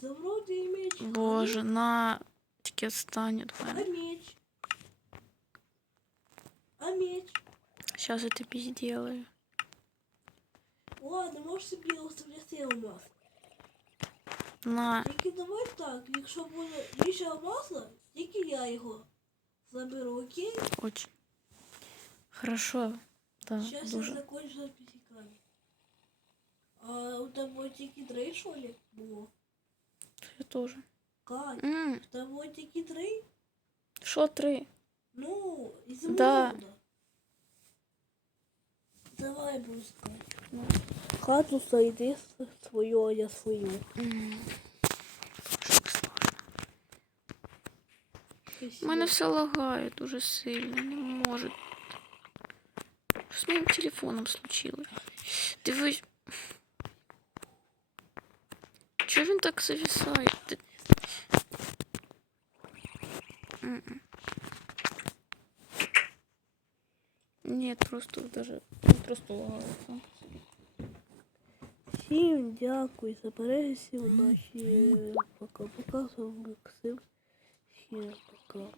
Завроди меч. Боже, на тільки відстань від А мене. меч? А меч? Сейчас я тобі сделаю. Ладно, можеш собі оставляти алмаз. На. Тільки давай так, якщо буде більше алмаза, тільки я його заберу, окей? Очень. Хорошо. Да, Сейчас я дуже. закончу записиками. А у тебе тільки три, що ли, було? Я тоже. Кать, М, у тебе тільки три? Що три? Ну, із Да. да. Давай буду сказати. Хату зайди свою, а я свою. М. Боже, як сложно. У мене все лагає дуже сильно, не може. Що з моїм телефоном случилось? Дивись. Чого він так зависає? Ти- М-м. Ні, просто даже він просто лагає. сам по собі. Всім дякую за перегляд, всім наші пока-пока, з вами Максим. Всім пока.